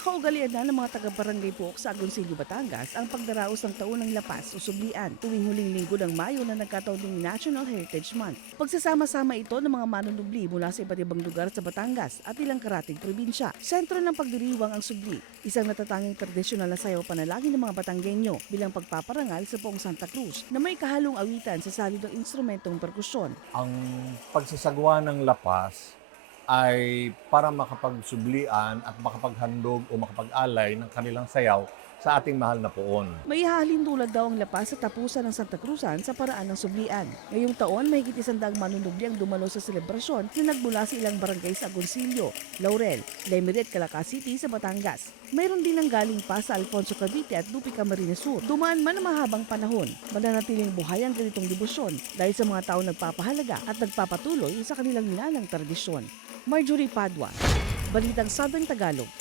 Nakaugalian na ng mga taga-barangay Puok sa Agoncillo, Batangas ang pagdaraos ng taon ng Lapas o Sublian tuwing huling linggo ng Mayo na nagkataon ding National Heritage Month. Pagsasama-sama ito ng mga manunubli mula sa iba't ibang lugar sa Batangas at ilang karatig probinsya. Sentro ng pagdiriwang ang Subli, isang natatanging tradisyonal na sayaw panalangin ng mga Batanggenyo bilang pagpaparangal sa Poong Santa Cruz na may kahalong awitan sa salidong instrumentong perkusyon. Ang pagsasagawa ng lapas ay para makapagsublian at makapaghandog o makapag-alay ng kanilang sayaw sa ating mahal na poon. May hahalin tulad daw ang Lapas sa tapusan ng Santa Cruzan sa paraan ng Sublian. Ngayong taon, may higit 100 manunubli ang dumalo sa selebrasyon na nagmula sa ilang barangay sa Agoncillo, Laurel, Lemery at Calaca City sa Batangas. Mayroon din ang galing pa sa Alfonso Cavite at Lupi Camarines Sur. Dumaan man ang mahabang panahon, mananatiling buhay ang ganitong debosyon dahil sa mga tao nagpapahalaga at nagpapatuloy sa kanilang nilalang tradisyon. Marjorie Padua, Balitang Southern Tagalog.